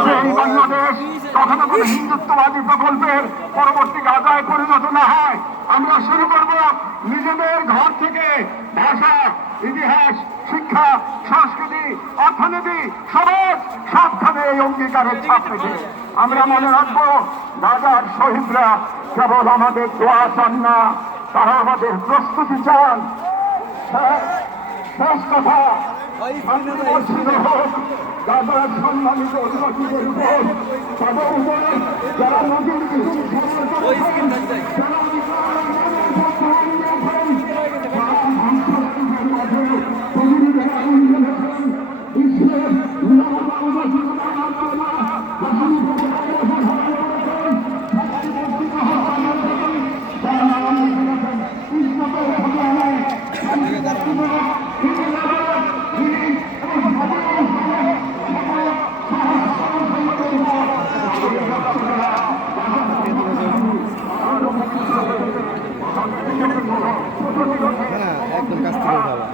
এই বাংলাদেশ কখনো কোনো হিন্দুত্ববাদী প্রকল্পের পরবর্তী গাজায় পরিণত না হয়। আমরা শুরু করব নিজেদের ঘর থেকে। ভাষা, ইতিহাস, শিক্ষা, সংস্কৃতি, অর্থনীতি, সমাজ সবখানে এই অঙ্গীকারের ছাপ রেখে আমরা মনে রাখবো গাজার শহীদরা কেবল আমাদের দোয়া চান না, তারা আমাদের প্রস্তুতি চান। শেষ কথা, গাজার সম্মানিত অধিবাসীদের উপর, তাদের উপরে যারা নদীর একদম কাছ থেকে যাওয়া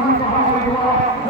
Thank you.